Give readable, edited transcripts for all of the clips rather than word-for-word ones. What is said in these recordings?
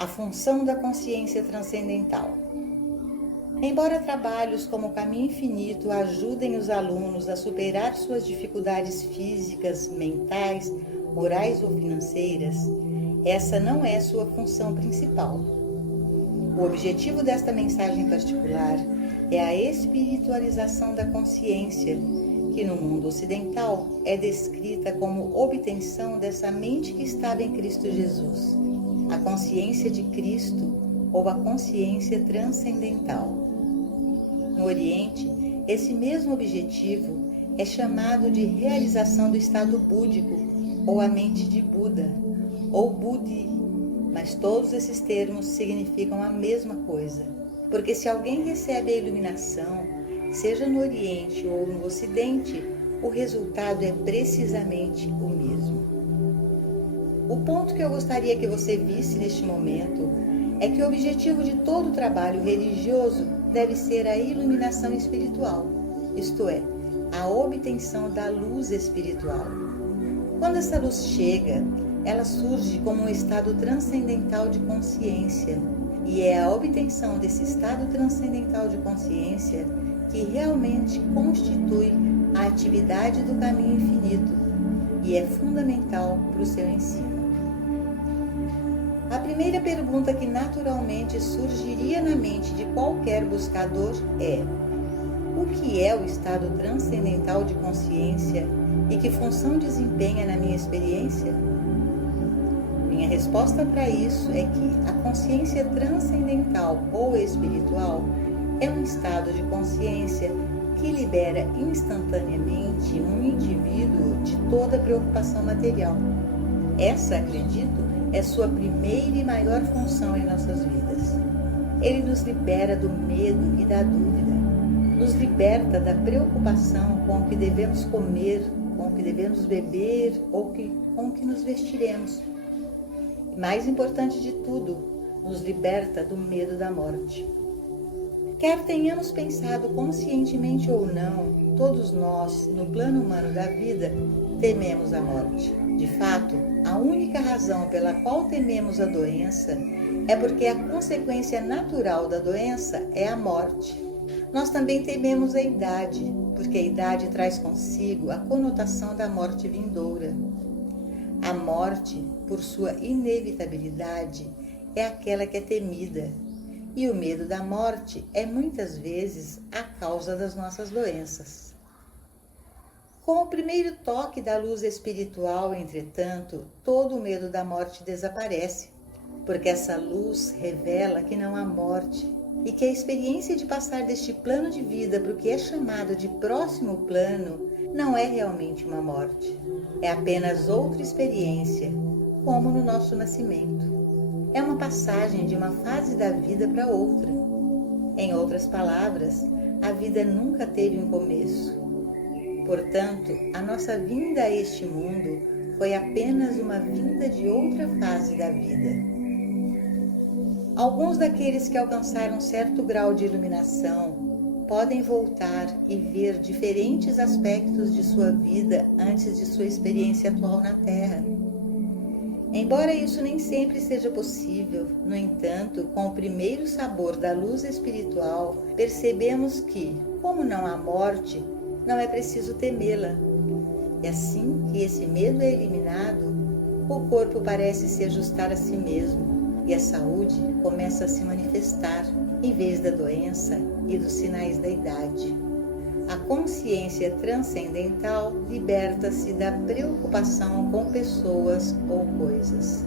A função da consciência transcendental. Embora trabalhos como o Caminho Infinito ajudem os alunos a superar suas dificuldades físicas, mentais, morais ou financeiras, essa não é sua função principal. O objetivo desta mensagem particular é a espiritualização da consciência, que no mundo ocidental é descrita como obtenção dessa mente que estava em Cristo Jesus, a consciência de Cristo ou a consciência transcendental. No Oriente, esse mesmo objetivo é chamado de realização do estado búdico ou a mente de Buda ou Budi, mas todos esses termos significam a mesma coisa, porque se alguém recebe a iluminação, seja no Oriente ou no Ocidente, o resultado é precisamente o mesmo. O ponto que eu gostaria que você visse neste momento é que o objetivo de todo trabalho religioso deve ser a iluminação espiritual, isto é, a obtenção da luz espiritual. Quando essa luz chega, ela surge como um estado transcendental de consciência, e é a obtenção desse estado transcendental de consciência que realmente constitui a atividade do caminho infinito e é fundamental para o seu ensino. A primeira pergunta que naturalmente surgiria na mente de qualquer buscador é: o que é o estado transcendental de consciência e que função desempenha na minha experiência? Minha resposta para isso é que a consciência transcendental ou espiritual é um estado de consciência que libera instantaneamente um indivíduo de toda preocupação material. Essa, acredito, é sua primeira e maior função em nossas vidas. Ele nos libera do medo e da dúvida, nos liberta da preocupação com o que devemos comer, com o que devemos beber ou com o que nos vestiremos. E mais importante de tudo, nos liberta do medo da morte. Quer tenhamos pensado conscientemente ou não, todos nós, no plano humano da vida, tememos a morte. De fato, a única razão pela qual tememos a doença é porque a consequência natural da doença é a morte. Nós também tememos a idade, porque a idade traz consigo a conotação da morte vindoura. A morte, por sua inevitabilidade, é aquela que é temida, e o medo da morte é muitas vezes a causa das nossas doenças. Com o primeiro toque da luz espiritual, entretanto, todo o medo da morte desaparece, porque essa luz revela que não há morte e que a experiência de passar deste plano de vida para o que é chamado de próximo plano não é realmente uma morte, é apenas outra experiência, como no nosso nascimento. É uma passagem de uma fase da vida para outra. Em outras palavras, a vida nunca teve um começo. Portanto, a nossa vinda a este mundo foi apenas uma vinda de outra fase da vida. Alguns daqueles que alcançaram certo grau de iluminação podem voltar e ver diferentes aspectos de sua vida antes de sua experiência atual na Terra. Embora isso nem sempre seja possível, no entanto, com o primeiro sabor da luz espiritual, percebemos que, como não há morte, não é preciso temê-la. E assim que esse medo é eliminado, o corpo parece se ajustar a si mesmo e a saúde começa a se manifestar em vez da doença e dos sinais da idade. A consciência transcendental liberta-se da preocupação com pessoas ou coisas.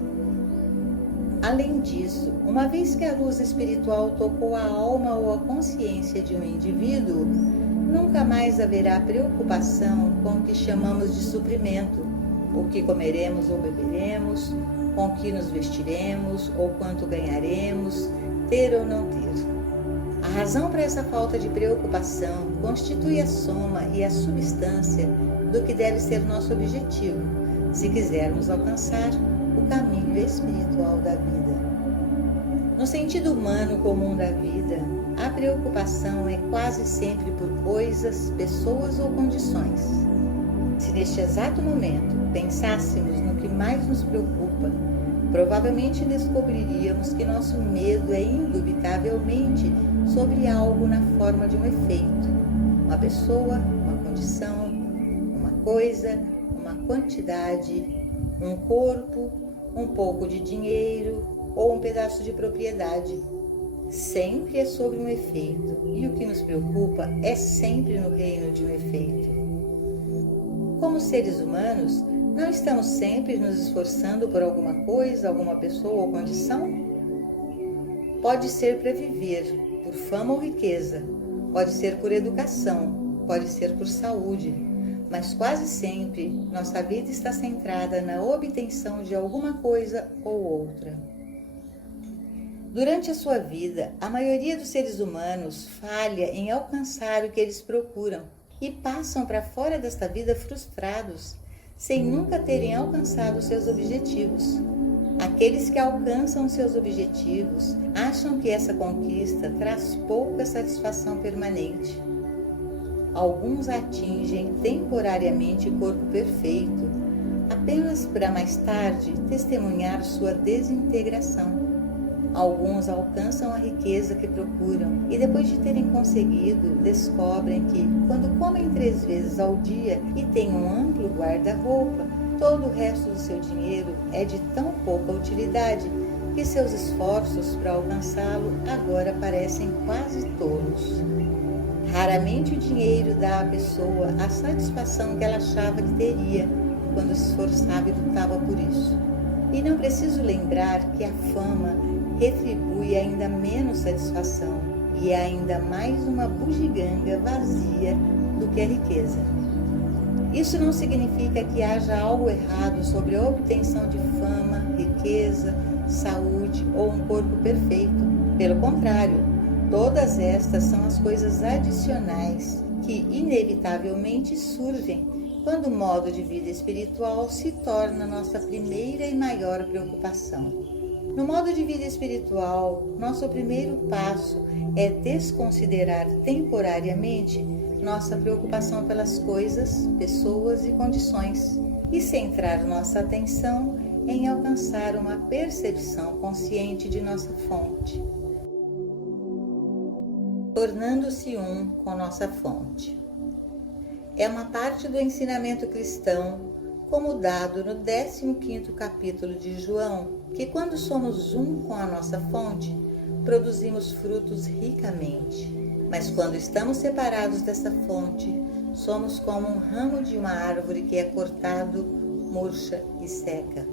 Além disso, uma vez que a luz espiritual tocou a alma ou a consciência de um indivíduo, nunca mais haverá preocupação com o que chamamos de suprimento, o que comeremos ou beberemos, com o que nos vestiremos ou quanto ganharemos, ter ou não ter. A razão para essa falta de preocupação constitui a soma e a substância do que deve ser nosso objetivo, se quisermos alcançar o caminho espiritual da vida. No sentido humano comum da vida, a preocupação é quase sempre por coisas, pessoas ou condições. Se neste exato momento pensássemos no que mais nos preocupa, provavelmente descobriríamos que nosso medo é indubitavelmente sobre algo na forma de um efeito, uma pessoa, uma condição, uma coisa, uma quantidade, um corpo, um pouco de dinheiro ou um pedaço de propriedade. Sempre é sobre um efeito, e o que nos preocupa é sempre no reino de um efeito. Como seres humanos, não estamos sempre nos esforçando por alguma coisa, alguma pessoa ou condição? Pode ser para viver, por fama ou riqueza, pode ser por educação, pode ser por saúde, mas quase sempre nossa vida está centrada na obtenção de alguma coisa ou outra. Durante a sua vida, a maioria dos seres humanos falha em alcançar o que eles procuram e passam para fora desta vida frustrados, sem nunca terem alcançado seus objetivos. Aqueles que alcançam seus objetivos acham que essa conquista traz pouca satisfação permanente. Alguns atingem temporariamente o corpo perfeito, apenas para mais tarde testemunhar sua desintegração. Alguns alcançam a riqueza que procuram e depois de terem conseguido, descobrem que, quando comem 3 vezes ao dia e têm um amplo guarda-roupa, todo o resto do seu dinheiro é de tão pouca utilidade que seus esforços para alcançá-lo agora parecem quase tolos. Raramente o dinheiro dá à pessoa a satisfação que ela achava que teria quando se esforçava e lutava por isso. E não preciso lembrar que a fama retribui ainda menos satisfação e é ainda mais uma bugiganga vazia do que a riqueza. Isso não significa que haja algo errado sobre a obtenção de fama, riqueza, saúde ou um corpo perfeito. Pelo contrário, todas estas são as coisas adicionais que inevitavelmente surgem quando o modo de vida espiritual se torna nossa primeira e maior preocupação. No modo de vida espiritual, nosso primeiro passo é desconsiderar temporariamente nossa preocupação pelas coisas, pessoas e condições e centrar nossa atenção em alcançar uma percepção consciente de nossa fonte, tornando-se um com nossa fonte. É uma parte do ensinamento cristão, como dado no 15º capítulo de João, que quando somos um com a nossa fonte, produzimos frutos ricamente. Mas quando estamos separados dessa fonte, somos como um ramo de uma árvore que é cortado, murcha e seca.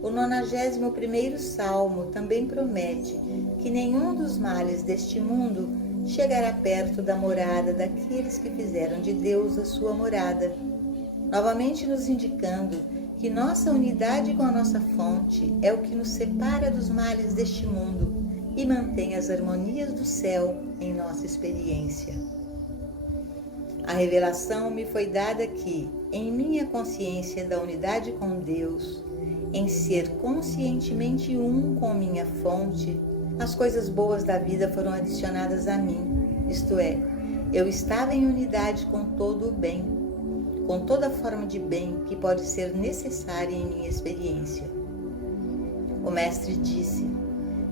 O 91º Salmo também promete que nenhum dos males deste mundo chegará perto da morada daqueles que fizeram de Deus a sua morada, novamente nos indicando que nossa unidade com a nossa fonte é o que nos separa dos males deste mundo e mantém as harmonias do céu em nossa experiência. A revelação me foi dada que, em minha consciência da unidade com Deus, em ser conscientemente um com minha fonte, as coisas boas da vida foram adicionadas a mim, isto é, eu estava em unidade com todo o bem, com toda forma de bem que pode ser necessária em minha experiência. O Mestre disse: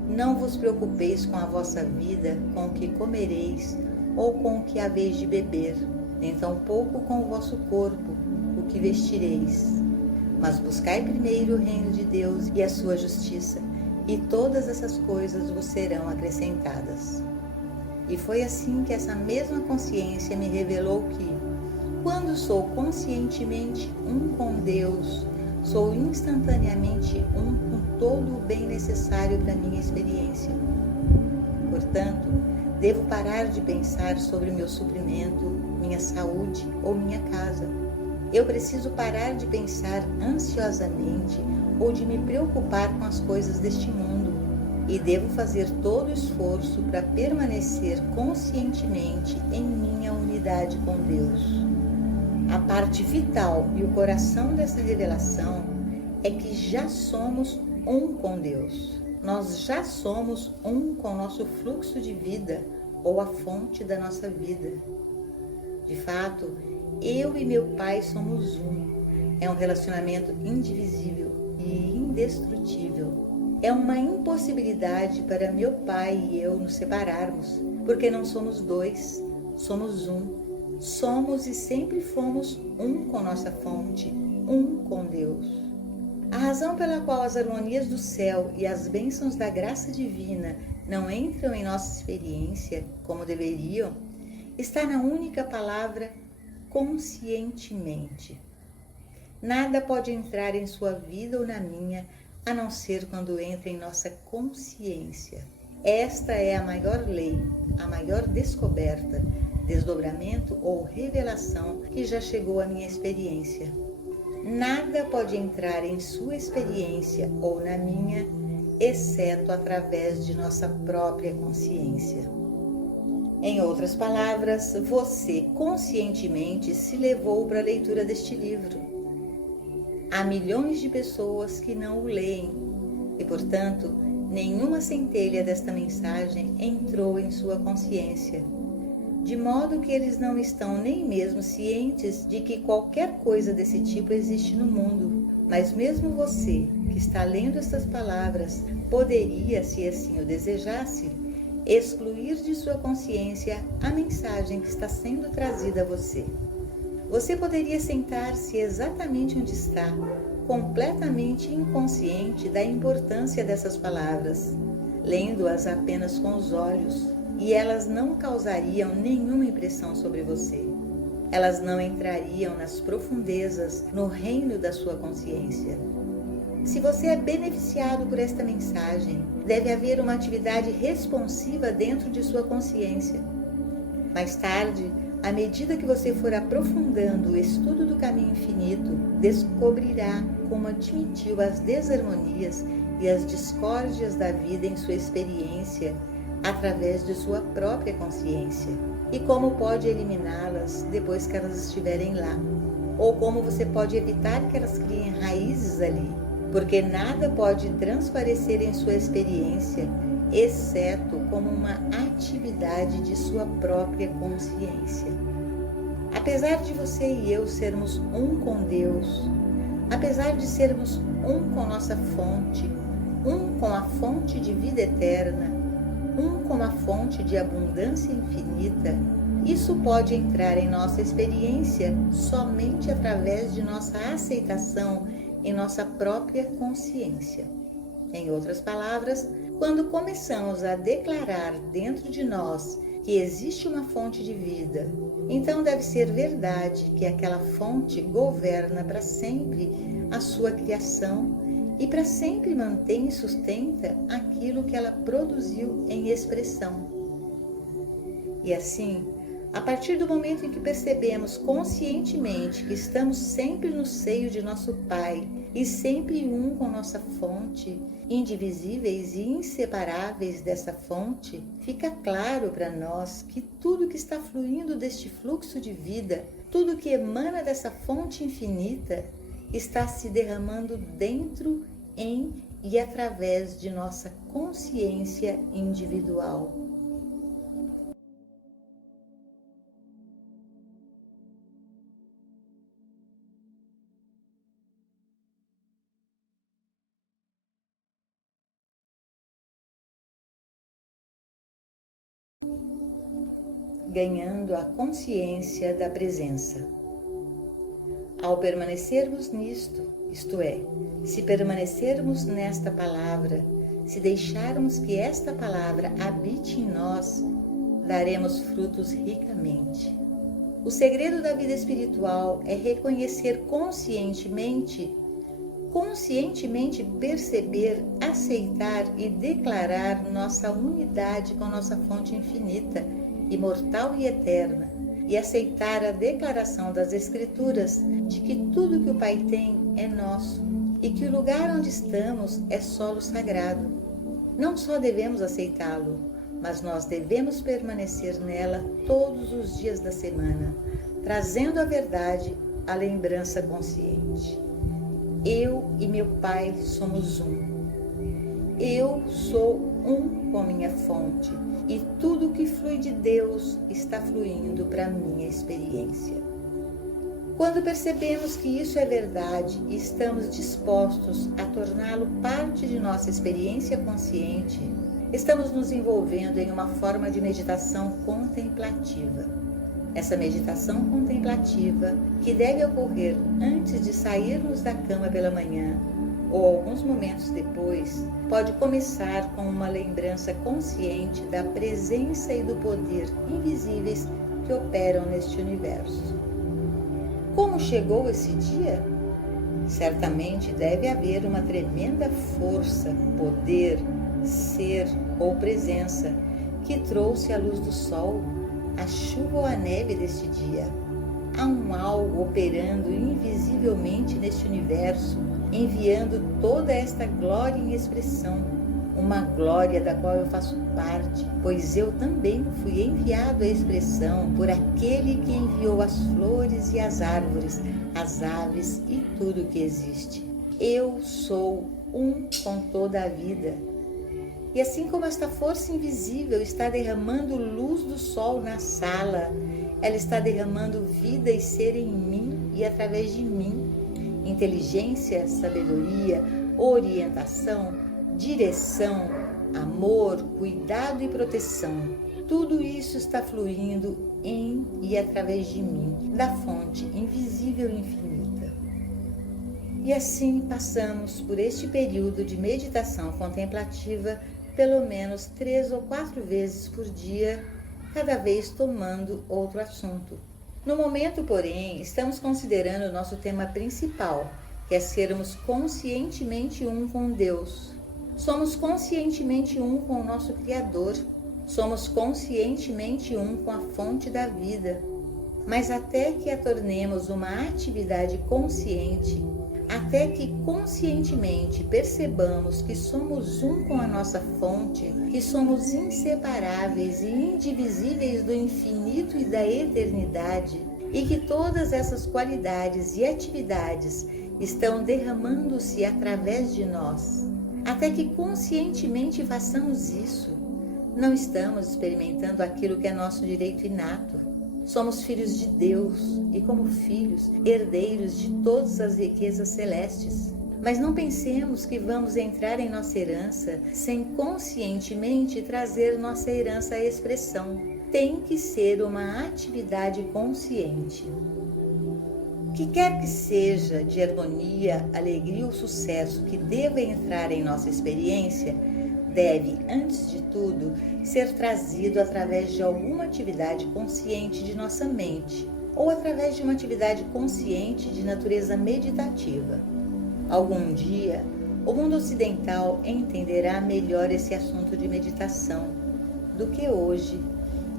não vos preocupeis com a vossa vida, com o que comereis ou com o que haveis de beber, nem tampouco com o vosso corpo, o que vestireis. Mas buscai primeiro o reino de Deus e a sua justiça, e todas essas coisas vos serão acrescentadas. E foi assim que essa mesma consciência me revelou que, quando sou conscientemente um com Deus, sou instantaneamente um com todo o bem necessário para minha experiência. Portanto, devo parar de pensar sobre meu suprimento, minha saúde ou minha casa. Eu preciso parar de pensar ansiosamente ou de me preocupar com as coisas deste mundo e devo fazer todo o esforço para permanecer conscientemente em minha unidade com Deus. A parte vital e o coração dessa revelação é que já somos um com Deus. Nós já somos um com o nosso fluxo de vida ou a fonte da nossa vida. De fato, eu e meu Pai somos um. É um relacionamento indivisível e indestrutível. É uma impossibilidade para meu Pai e eu nos separarmos, porque não somos dois, somos um. Somos e sempre fomos um com nossa fonte, um com Deus. A razão pela qual as harmonias do céu e as bênçãos da graça divina não entram em nossa experiência como deveriam, está na única palavra conscientemente. Nada pode entrar em sua vida ou na minha, a não ser quando entra em nossa consciência. Esta é a maior lei, a maior descoberta, desdobramento ou revelação que já chegou à minha experiência. Nada pode entrar em sua experiência ou na minha, exceto através de nossa própria consciência. Em outras palavras, você conscientemente se levou para a leitura deste livro. Há milhões de pessoas que não o leem e, portanto, nenhuma centelha desta mensagem entrou em sua consciência, de modo que eles não estão nem mesmo cientes de que qualquer coisa desse tipo existe no mundo. Mas mesmo você, que está lendo estas palavras, poderia, se assim o desejasse, excluir de sua consciência a mensagem que está sendo trazida a você. Você poderia sentar-se exatamente onde está, completamente inconsciente da importância dessas palavras, lendo-as apenas com os olhos, e elas não causariam nenhuma impressão sobre você. Elas não entrariam nas profundezas, no reino da sua consciência. Se você é beneficiado por esta mensagem, deve haver uma atividade responsiva dentro de sua consciência. Mais tarde, à medida que você for aprofundando o estudo do caminho infinito, descobrirá como admitiu as desarmonias e as discórdias da vida em sua experiência através de sua própria consciência e como pode eliminá-las depois que elas estiverem lá, ou como você pode evitar que elas criem raízes ali, porque nada pode transparecer em sua experiência exceto como uma atividade de sua própria consciência. Apesar de você e eu sermos um com Deus, apesar de sermos um com nossa fonte, um com a fonte de vida eterna, um com a fonte de abundância infinita, isso pode entrar em nossa experiência somente através de nossa aceitação em nossa própria consciência. Em outras palavras, quando começamos a declarar dentro de nós que existe uma fonte de vida, então deve ser verdade que aquela fonte governa para sempre a sua criação e para sempre mantém e sustenta aquilo que ela produziu em expressão. E assim, a partir do momento em que percebemos conscientemente que estamos sempre no seio de nosso Pai e sempre um com nossa fonte, indivisíveis e inseparáveis dessa fonte, fica claro para nós que tudo que está fluindo deste fluxo de vida, tudo que emana dessa fonte infinita, está se derramando dentro, em e através de nossa consciência individual. Ganhando a consciência da presença. Ao permanecermos nisto, isto é, se permanecermos nesta palavra, se deixarmos que esta palavra habite em nós, daremos frutos ricamente. O segredo da vida espiritual é reconhecer conscientemente perceber, aceitar e declarar nossa unidade com nossa fonte infinita, imortal e eterna, e aceitar a declaração das Escrituras de que tudo que o Pai tem é nosso e que o lugar onde estamos é solo sagrado. Não só devemos aceitá-lo, mas nós devemos permanecer nela todos os dias da semana, trazendo a verdade à lembrança consciente. Eu e meu Pai somos um. Eu sou um com minha fonte e tudo que flui de Deus está fluindo para a minha experiência. Quando percebemos que isso é verdade e estamos dispostos a torná-lo parte de nossa experiência consciente, estamos nos envolvendo em uma forma de meditação contemplativa. Essa meditação contemplativa, que deve ocorrer antes de sairmos da cama pela manhã ou alguns momentos depois, pode começar com uma lembrança consciente da presença e do poder invisíveis que operam neste universo. Como chegou esse dia? Certamente deve haver uma tremenda força, poder, ser ou presença que trouxe a luz do sol, a chuva ou a neve deste dia. Há um algo operando invisivelmente neste universo, enviando toda esta glória em expressão, uma glória da qual eu faço parte, pois eu também fui enviado à expressão por aquele que enviou as flores e as árvores, as aves e tudo que existe. Eu sou um com toda a vida. E assim como esta força invisível está derramando luz do sol na sala, ela está derramando vida e ser em mim e através de mim. Inteligência, sabedoria, orientação, direção, amor, cuidado e proteção. Tudo isso está fluindo em e através de mim, da fonte invisível e infinita. E assim passamos por este período de meditação contemplativa pelo menos 3 ou 4 vezes por dia, cada vez tomando outro assunto. No momento, porém, estamos considerando o nosso tema principal, que é sermos conscientemente um com Deus. Somos conscientemente um com o nosso Criador. Somos conscientemente um com a fonte da vida. Mas até que a tornemos uma atividade consciente, até que conscientemente percebamos que somos um com a nossa fonte, que somos inseparáveis e indivisíveis do infinito e da eternidade, e que todas essas qualidades e atividades estão derramando-se através de nós, até que conscientemente façamos isso, não estamos experimentando aquilo que é nosso direito inato. Somos filhos de Deus e, como filhos, herdeiros de todas as riquezas celestes. Mas não pensemos que vamos entrar em nossa herança sem conscientemente trazer nossa herança à expressão. Tem que ser uma atividade consciente. Que quer que seja de harmonia, alegria ou sucesso que deva entrar em nossa experiência, deve, antes de tudo, ser trazido através de alguma atividade consciente de nossa mente ou através de uma atividade consciente de natureza meditativa. Algum dia, o mundo ocidental entenderá melhor esse assunto de meditação do que hoje,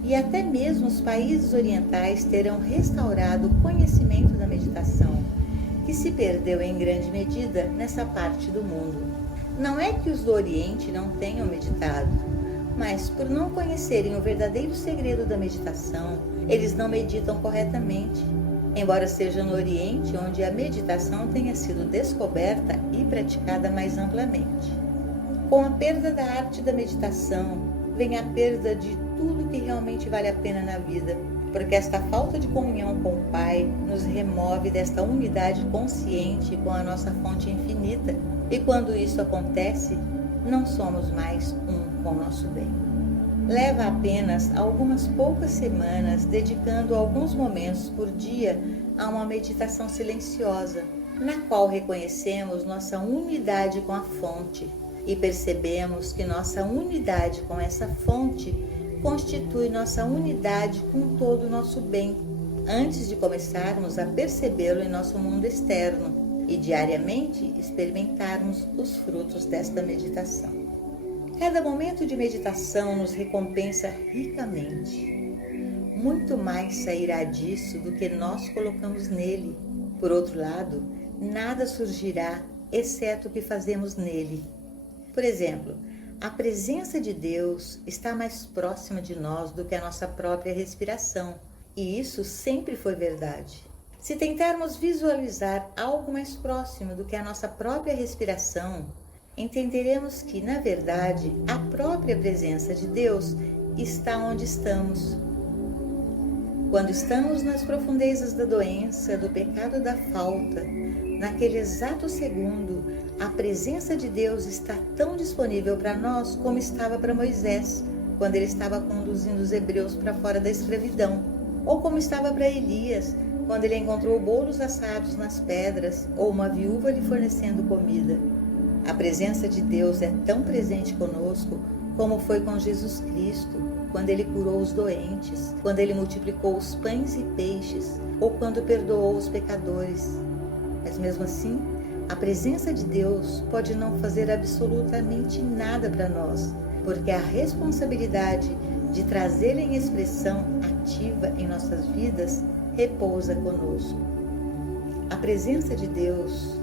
e até mesmo os países orientais terão restaurado o conhecimento da meditação, que se perdeu em grande medida nessa parte do mundo. Não é que os do Oriente não tenham meditado, mas por não conhecerem o verdadeiro segredo da meditação, eles não meditam corretamente, embora seja no Oriente onde a meditação tenha sido descoberta e praticada mais amplamente. Com a perda da arte da meditação, vem a perda de tudo que realmente vale a pena na vida, porque esta falta de comunhão com o Pai nos remove desta unidade consciente com a nossa fonte infinita. E quando isso acontece, não somos mais um com o nosso bem. Leva apenas algumas poucas semanas dedicando alguns momentos por dia a uma meditação silenciosa, na qual reconhecemos nossa unidade com a fonte e percebemos que nossa unidade com essa fonte constitui nossa unidade com todo o nosso bem, antes de começarmos a percebê-lo em nosso mundo externo e diariamente experimentarmos os frutos desta meditação. Cada momento de meditação nos recompensa ricamente. Muito mais sairá disso do que nós colocamos nele. Por outro lado, nada surgirá exceto o que fazemos nele. Por exemplo, a presença de Deus está mais próxima de nós do que a nossa própria respiração, e isso sempre foi verdade. Se tentarmos visualizar algo mais próximo do que a nossa própria respiração, entenderemos que, na verdade, a própria presença de Deus está onde estamos. Quando estamos nas profundezas da doença, do pecado, da falta, naquele exato segundo, a presença de Deus está tão disponível para nós como estava para Moisés, quando ele estava conduzindo os hebreus para fora da escravidão, ou como estava para Elias, quando ele encontrou bolos assados nas pedras, ou uma viúva lhe fornecendo comida. A presença de Deus é tão presente conosco como foi com Jesus Cristo, quando ele curou os doentes, quando ele multiplicou os pães e peixes, ou quando perdoou os pecadores. Mas mesmo assim, a presença de Deus pode não fazer absolutamente nada para nós, porque a responsabilidade de trazê-la em expressão ativa em nossas vidas repousa conosco. A presença de Deus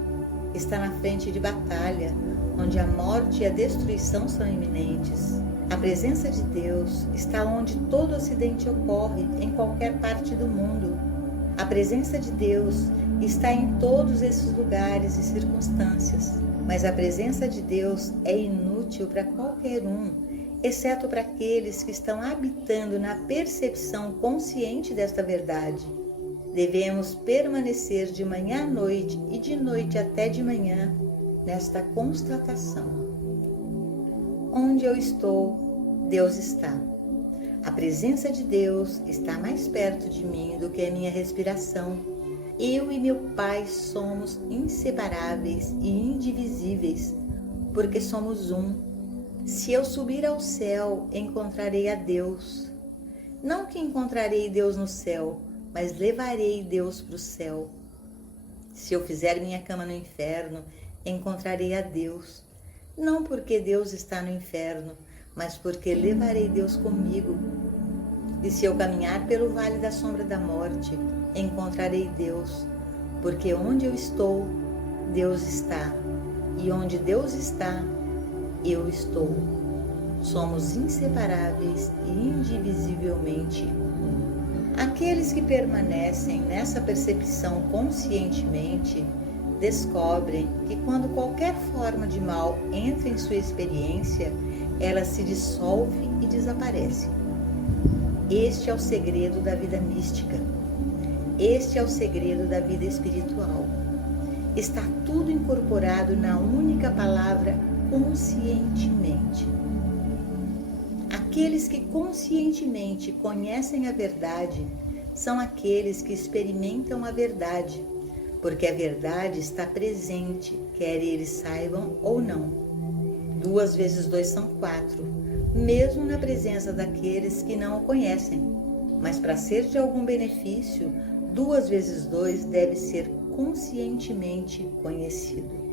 está na frente de batalha, onde a morte e a destruição são iminentes. A presença de Deus está onde todo acidente ocorre, em qualquer parte do mundo. A presença de Deus está em todos esses lugares e circunstâncias, mas a presença de Deus é inútil para qualquer um, exceto para aqueles que estão habitando na percepção consciente desta verdade. Devemos permanecer de manhã à noite e de noite até de manhã nesta constatação. Onde eu estou, Deus está. A presença de Deus está mais perto de mim do que a minha respiração. Eu e meu Pai somos inseparáveis e indivisíveis, porque somos um. Se eu subir ao céu, encontrarei a Deus. Não que encontrarei Deus no céu, mas levarei Deus para o céu. Se eu fizer minha cama no inferno, encontrarei a Deus. Não porque Deus está no inferno, mas porque levarei Deus comigo. E se eu caminhar pelo vale da sombra da morte, encontrarei Deus, porque onde eu estou, Deus está, e onde Deus está, eu estou. Somos inseparáveis e indivisivelmente um. Aqueles que permanecem nessa percepção conscientemente descobrem que quando qualquer forma de mal entra em sua experiência, ela se dissolve e desaparece. Este é o segredo da vida mística. Este é o segredo da vida espiritual. Está tudo incorporado na única palavra conscientemente. Aqueles que conscientemente conhecem a verdade são aqueles que experimentam a verdade, porque a verdade está presente, quer eles saibam ou não. 2 vezes 2 são 4, mesmo na presença daqueles que não o conhecem. Mas para ser de algum benefício, 2 vezes 2 deve ser conscientemente conhecido.